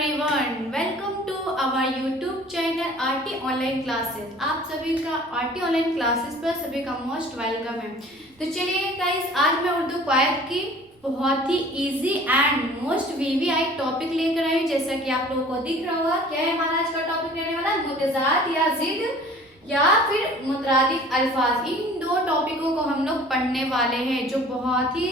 Everyone, welcome to our YouTube channel RT online classes. आप सभी का आरटी ऑनलाइन क्लासेस पर सभी का मोस्ट वेलकम है। तो चलिए गाइस, आज मैं उर्दू क्वाइट की बहुत ही easy and most VVI topic लेकर आई हूँ। जैसा कि आप लोगों को दिख रहा होगा, क्या है हमारा आज का टॉपिक रहने वाला, मुतज़ाद या जिद या फिर मुतरादिफ अल्फाज। इन दो टॉपिकों को हम लोग पढ़ने वाले हैं, जो बहुत ही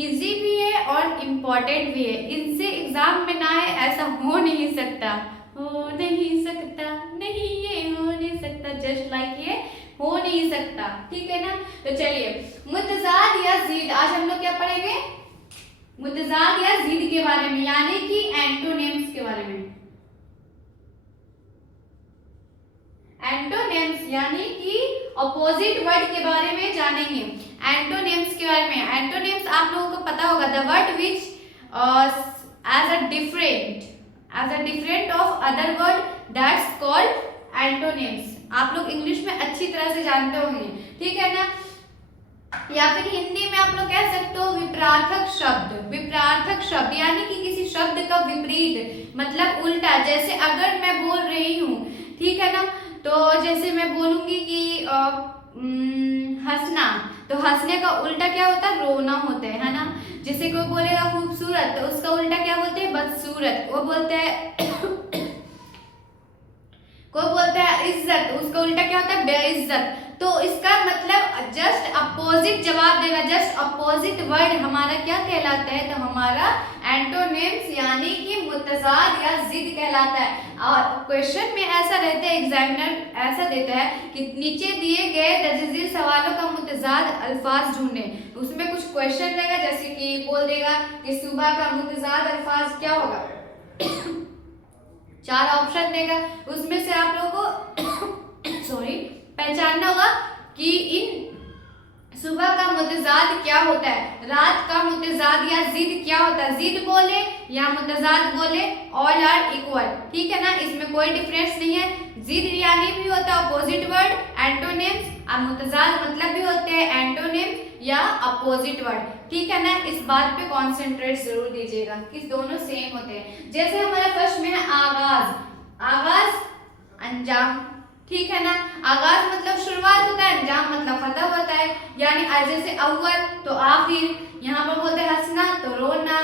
इजी भी है और इम्पोर्टेंट भी है। इनसे एग्जाम में ना है ऐसा हो नहीं सकता, हो नहीं सकता, नहीं ये हो नहीं सकता, जस्ट लाइक ये हो नहीं सकता, ठीक है ना। तो चलिए, मुतज़ाद या जिद, आज हम लोग क्या पढ़ेंगे, मुतज़ाद या जिद के बारे में, यानी कि एंटोनिम्स के बारे में। एंटोनिम्स यानी कि अपोजिट वर्ड के बारे में जानेंगे। एंटोनिम्स के बारे में, एंटोनिम्स आप लोगों को पता होगा, the word which as a different of other word that's called antonyms. आप लोग इंग्लिश में अच्छी तरह से जानते होंगे, ठीक है ना। या फिर हिंदी में आप लोग कह सकते हो विपरार्थक शब्द। विपरार्थक शब्द यानी कि किसी शब्द का विपरीत, मतलब उल्टा। जैसे अगर मैं बोल रही हूँ, ठीक है ना, तो जैसे मैं बोलूंगी कि हंसना, तो हंसने का उल्टा क्या होता है, रोना होता है ना। जैसे कोई बोलेगा खूबसूरत, तो उसका उल्टा क्या बोलते हैं, बदसूरत। वो बोलते हैं कोई बोलता है इज्जत, उसका उल्टा क्या होता है, बेइज्जत। तो इसका मतलब जस्ट अपोजिट जवाब देना, जस्ट अपोजिट वर्ड हमारा क्या कहलाता है, तो हमारा एंटोनिम्स यानी कि मुतज़ाद या जिद कहलाता है। और क्वेश्चन में ऐसा रहता है, एग्जामिनर ऐसा देता है कि नीचे दिए गए दर्ज सवालों का मुतज़ाद अल्फाज ढूंढें। उसमें कुछ क्वेश्चन रहेगा, जैसे कि बोल देगा कि सुबह का मुतज़ाद अल्फाज क्या होगा, 4 ऑप्शन देगा। उसमें से आप लोगों को सॉरी पहचानना होगा कि इन सुबह का मुतज़ाद क्या होता है, रात का मुतज़ाद या जिद क्या होता है। जिद बोले या मुतज़ाद बोले, ऑल आर इक्वल, ठीक है ना, इसमें कोई डिफरेंस नहीं है। जिद यानी भी होता है अपोजिट वर्ड, एंटोनिम्स, और मुतज़ाद मतलब भी होते हैं एंटोनिम्स या अपोजिट वर्ड, ठीक है ना। इस बात पे कॉन्सेंट्रेट जरूर दीजिएगा कि दोनों सेम होते हैं। जैसे हमारे फर्स्ट में है आगाज, आगाज अंजाम, ठीक है ना। आगाज मतलब शुरुआत होता है, अंजाम मतलब खत्म होता है। यानी जैसे अव्वल तो आखिर, यहाँ पर बोलते हैं हंसना तो रोना,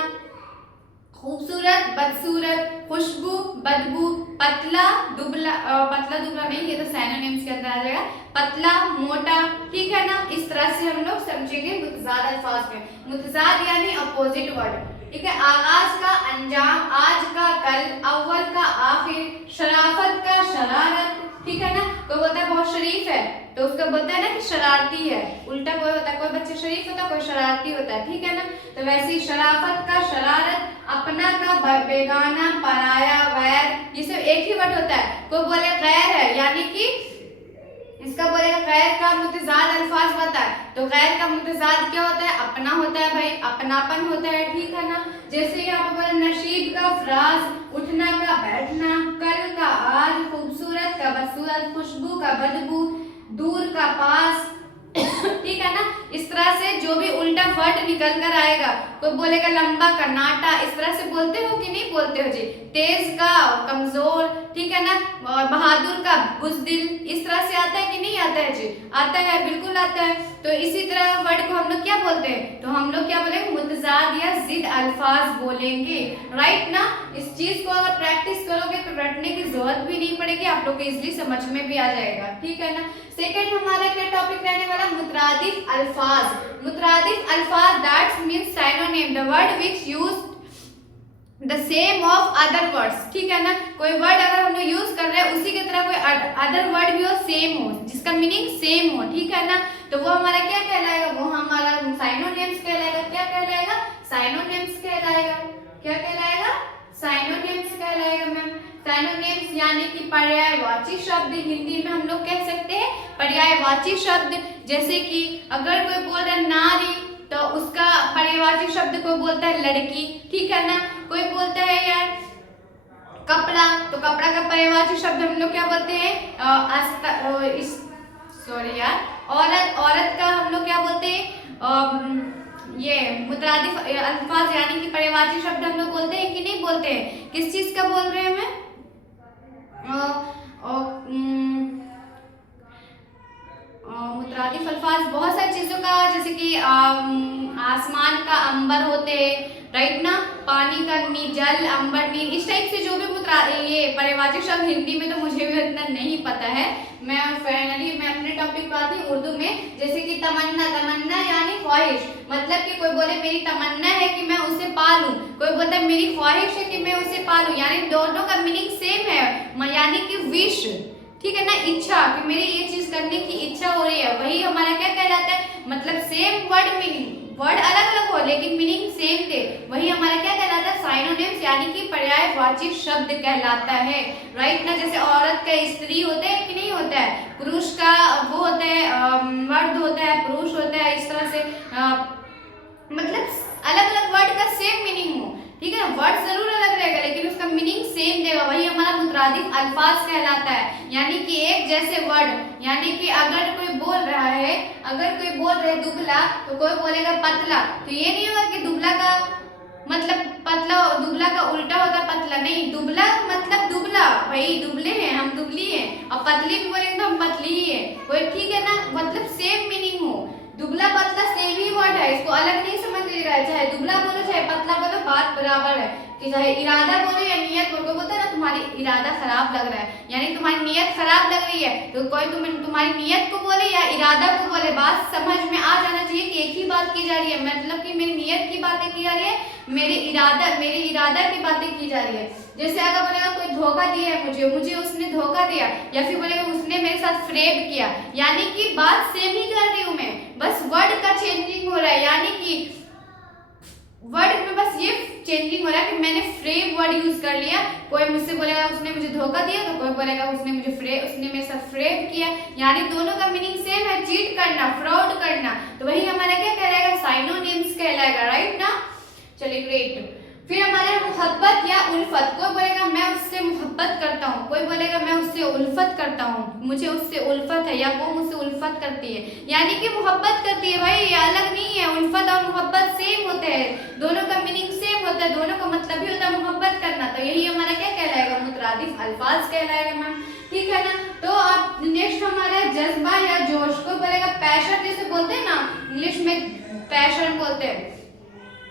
खूबसूरत बदसूरत, खुशबू बदबू, पतला दुबला, पतला दुबला नहीं, ये तो सिनोनिम्स के अंदर आ जाएगा, पतला मोटा, ठीक है ना। इस तरह से हम लोग समझेंगे मुतज़ाद अल्फाज में। मुतज़ाद यानी अपोजिट वर्ड, ठीक है। आगाज का अंजाम, आज का कल, अव्वल का आखिर, शराफत का शरारत, ठीक है ना। कोई बोलता है बहुत शरीफ है, तो उसका बोलता है ना कि शरारती है, उल्टा कोई होता है, कोई बच्चा शरीफ होता है, कोई शरारती होता है, ठीक है ना। तो वैसे ही शराफत का शरारत, अपना का बेगाना, पराया, गैर, ये सब एक ही वर्ड होता है। कोई बोले गैर है, यानी कि इसका बोलेगा गैर का मुतज़ाद अल्फाज बताए, तो गैर का मुतज़ाद क्या होता है, अपना होता है भाई, अपनापन होता है, ठीक है ना। जैसे यहाँ पर नशीब का फराज, उठना का बैठना, कल का आज, खूबसूरत का बदसूरत, खुशबू का बदबू, दूर का पास, ठीक है ना। इस तरह से जो भी उल्टा वर्ड निकल कर आएगा, कोई बोलेगा लंबा का नाटा, इस तरह से बोलते हो कि नहीं बोलते हो जी। तेज का कमजोर, ठीक है ना। और बहादुर का बुज़दिल, इस तरह से आता है कि नहीं आता है जी, आता है, बिल्कुल आता है। तो इसी तरह वर्ड को हम लोग क्या बोलते हैं, तो हम लोग क्या बोलेंगे, मुतज़ाद या जिद अल्फाज बोलेंगे, राइट ना। इस चीज को अगर प्रैक्टिस करोगे तो रटने की जरूरत भी नहीं पड़ेगी, आप लोग को इजिली समझ में भी आ जाएगा, ठीक है ना। सेकंड हमारा क्या टॉपिक रहने वाला, मुतरादिफ अल्फाज। मुतरादिफ अल्फाज that's means synonym, the word which used the same of other words, ठीक है ना। कोई वर्ड अगर हम लोग यूज कर रहे हैं, उसी की तरह कोई अदर वर्ड भी हो, सेम हो, जिसका मीनिंग सेम हो, ठीक है ना, तो वो हमारा क्या कहलाएगा, वो हमारा सिनोनिम्स कहलाएगा। क्या कहलाएगा, सिनोनिम्स कहलाएगा। क्या कहलाएगा, सिनोनिम्स कहलाएगा मैम। सिनोनिम्स यानी कि पर्यायवाची शब्द, हिंदी में हम लोग कह सकते हैं पर्यायवाची शब्द। जैसे कि अगर कोई बोल रहा है नारी, तो उसका पर्यायवाची शब्द कोई बोलता है लड़की, ठीक है ना। कोई बोलता है यार कपड़ा, तो कपड़ा का पर्यायवाची शब्द हम लोग क्या बोलते हैं, सॉरी यार, औरत, औरत का हम लोग क्या बोलते हैं, ये मुतरादिफ अल्फाज यानी कि पर्यायवाची शब्द हम लोग बोलते हैं कि नहीं बोलते हैं? किस चीज का बोल रहे हैं मैं? मुतरादिफ अल्फाज बहुत सारी चीजों का, जैसे कि आसमान का अंबर होते हैं, राइट ना, पानी का जल, अंबर, नील, इस टाइप से जो भी ये पर्यायवाची शब्द हिंदी में तो मुझे भी इतना नहीं पता है। मैं फाइनली मैं अपने टॉपिक पर आती हूँ उर्दू में। जैसे कि तमन्ना, तमन्ना यानी ख्वाहिश, मतलब कि कोई बोले मेरी तमन्ना है कि मैं उसे पालूं, कोई बोलता है मेरी ख्वाहिश है कि मैं उसे पालूं, यानी दोनों का मीनिंग सेम है, यानी कि विश, ठीक है ना, इच्छा, कि मेरी ये चीज करने की इच्छा हो रही है, वही हमारा क्या कहलाता है, मतलब सेम वर्ड मीनिंग, वर्ड अलग अलग हो लेकिन मीनिंग सेम थे, वही हमारा क्या कहलाता है, साइनोनिम्स यानी कि पर्यायवाची शब्द कहलाता है, राइट ना। जैसे औरत का स्त्री होता है कि नहीं होता है, पुरुष का वो होता है मर्द होता है, पुरुष होता है, इस तरह से मतलब अलग अलग वर्ड का सेम मीनिंग हो, ठीक है ना, वर्ड जरूर अलग रहेगा लेकिन उसका मीनिंग सेम देगा, वही हमारा मुतरादिफ अल्फाज कहलाता है, यानी कि एक जैसे वर्ड, यानी कि अगर कोई बोल रहा है, अगर कोई बोल रहा है दुबला तो कोई बोलेगा पतला, तो ये नहीं होगा कि दुबला का मतलब पतला, दुबला का उल्टा होता पतला, नहीं, दुबला मतलब दुबला, भाई दुबले हैं हम, दुबली हैं, और पतली भी बोलेंगे तो हम पतली ही है, कोई, ठीक है ना, मतलब सेम मीनिंग हो, दुबला पतला सेम ही वर्ड है, इसको अलग नहीं समझ लीजिएगा, चाहे दुबला बोलो चाहे पतला बोलो बात बराबर है, कि चाहे इरादा बोलो या नियत बोलो, बोलते हैं ना तुम्हारी इरादा खराब लग रहा है, यानी तुम्हारी नियत खराब लग रही है, तो कोई तुम्हारी नियत को बोले या इरादा को बोले, बात समझ में आ जाना चाहिए कि एक ही बात की जा रही है, मतलब कि मेरी नियत की बातें की जा रही है, मेरे इरादा की बातें की जा रही है। जैसे अगर बोलेगा कोई धोखा दिया है मुझे उसने धोखा दिया, या फिर बोलेगा उसने मेरे साथ फ्रेब किया, यानी कि बात सेम ही कर रही हूँ मैं, बस वर्ड का चेंजिंग हो रहा है, यानी कि वर्ड में बस ये चेंजिंग हो रहा है कि मैंने फ्रेब वर्ड यूज कर लिया, कोई मुझसे बोलेगा उसने मुझे धोखा दिया, तो कोई बोलेगा उसने मेरे साथ फ्रेब किया, यानी दोनों का मीनिंग सेम है, चीट करना, फ्रॉड करना, तो वही हमारा क्या कहलाएगा, साइनोनिम्स कहलाएगा, राइट ना। चलिए ग्रेट। फिर हमारे मोहब्बत या उल्फत, कोई बोलेगा मैं उससे मोहब्बत करता हूँ, कोई बोलेगा मैं उससे उल्फत करता हूँ, मुझे उससे उल्फत है, या वो मुझसे उल्फत करती है, यानी कि मोहब्बत करती है, भाई ये अलग नहीं है, उल्फत और मोहब्बत सेम होते हैं, दोनों का मीनिंग सेम होता है, दोनों का मतलब ही होता है मोहब्बत करना, तो यही हमारा क्या कहलाएगा, मुतरादिफ अल्फाज कहलाएगा मैम, ठीक है ना। तो अब नेक्स्ट हमारा जज्बा या जोश, कोई बोलेगा पैशन, जैसे बोलते हैं ना इंग्लिश में पैशन बोलते हैं,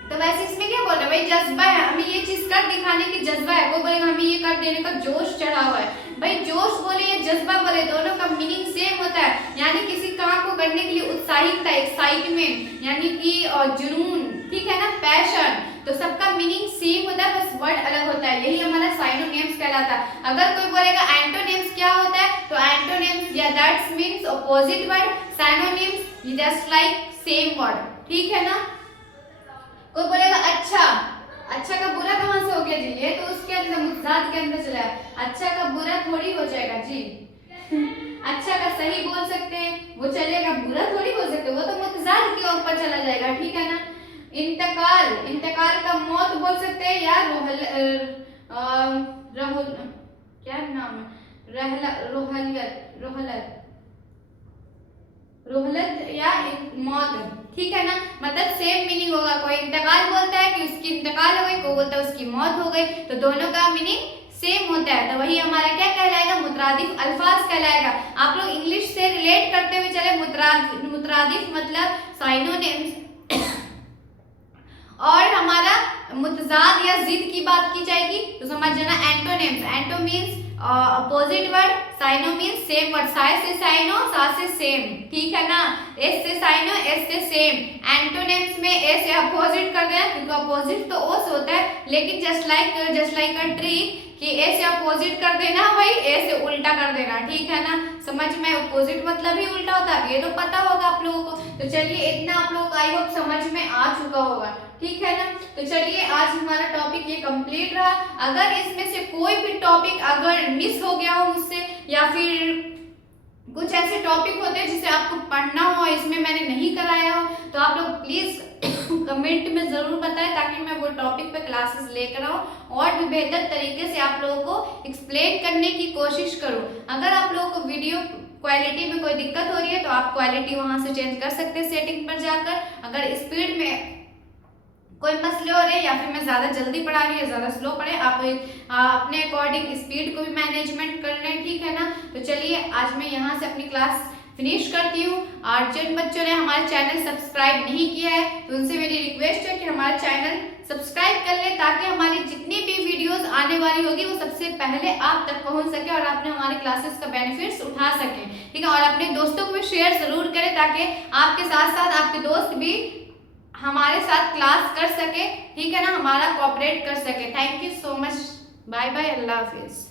तो वैसे इसमें क्या बोल रहे हैं, भाई जज्बा है, हमें ये चीज कर दिखाने की जज्बा है, कोई बोलेगा हमें ये कर देने का जोश चढ़ा हुआ है, भाई जोश बोले या जज्बा बोले दोनों का मीनिंग सेम होता है, यानी किसी काम को करने के लिए उत्साहित, एक्साइटमेंट, यानी कि जुनून, ठीक है ना, पैशन, तो सबका मीनिंग सेम होता है, बस वर्ड अलग होता है, यही हमारा साइनोनिम्स कहलाता है। अगर कोई बोलेगा एंटोनिम्स क्या होता है, तो एंटोनिम्स या that's means opposite word, synonyms just like same word, ठीक है ना। कोई बोलेगा अच्छा, अच्छा का बुरा कहाँ से हो गया जी, ये तो उसके अंदर मुतजाद के अंदर चला है, अच्छा का बुरा थोड़ी हो जाएगा जी अच्छा का सही बोल सकते हैं वो चलेगा, बुरा थोड़ी बोल सकते, वो तो मुतजाद के ऊपर चला जाएगा, ठीक है ना। इंतकाल, इंतकाल का मौत बोल सकते हैं, या राहुल क्या नाम है, रोहलत या मौत, ठीक है ना, मतलब सेम मीनिंग होगा, कोई इंतकाल बोलता है कि उसकी इंतकाल हो गई, कोई बोलता है उसकी मौत हो गई, तो दोनों का मीनिंग सेम होता है, तो वही हमारा क्या कहलाएगा, मुतरादिफ अल्फाज कहलाएगा। आप लोग इंग्लिश से रिलेट करते हुए चले, मुतरादिफ मतलब साइनोनिम्स और हमारा मुतजाद या जिद की बात की जाएगी तो समझ जाना antonyms, anto means opposite word, syno means same word, साय से साइनो, सा से सेम, ठीक है ना, एस से साइनो, एस से सेम। एंटोनिम्स में ए से अपोजिट कर देना, क्योंकि अपोजिट तो ओ से होता है, लेकिन जस्ट लाइक अ ट्रिक कि ए से अपोजिट कर देना, भाई ए से उल्टा कर देना, ठीक है ना, समझ में, अपोजिट मतलब ही उल्टा होता है, ये तो पता होगा आप लोगों को। तो चलिए इतना आप लोगों को आई होप समझ में आ चुका होगा, ठीक है ना। तो चलिए आज हमारा टॉपिक ये कंप्लीट रहा। अगर इसमें से कोई भी टॉपिक अगर मिस हो गया हो मुझसे, या फिर कुछ ऐसे टॉपिक होते हैं जिसे आपको पढ़ना हो, इसमें मैंने नहीं कराया हो, तो आप लोग प्लीज कमेंट में जरूर बताएं, ताकि मैं वो टॉपिक पे क्लासेस लेकर आऊँ और भी बेहतर तरीके से आप लोगों को एक्सप्लेन करने की कोशिश करूँ। अगर आप लोगों को वीडियो क्वालिटी में कोई दिक्कत हो रही है तो आप क्वालिटी वहां से चेंज कर सकते हैं सेटिंग पर जाकर। अगर स्पीड में कोई मसले हो रहे हैं या फिर मैं ज़्यादा जल्दी पढ़ा रही हूँ या ज़्यादा स्लो पढ़े, आप अपने अकॉर्डिंग स्पीड को भी मैनेजमेंट कर लें, ठीक है ना। तो चलिए आज मैं यहाँ से अपनी क्लास फिनिश करती हूँ। और जिन बच्चों ने हमारा चैनल सब्सक्राइब नहीं किया है तो उनसे मेरी रिक्वेस्ट है कि हमारा चैनल सब्सक्राइब कर ले, ताकि हमारी जितनी भी वीडियोस आने वाली होगी वो सबसे पहले आप तक पहुंच सके और आपने हमारे क्लासेस का बेनिफिट्स उठा सकें, ठीक है। और अपने दोस्तों को भी शेयर जरूर करें ताकि आपके साथ साथ आपके दोस्त भी हमारे साथ क्लास कर सके, ठीक है ना, हमारा कोऑपरेट कर सके। Thank you so much, bye bye, अल्लाह हाफिज।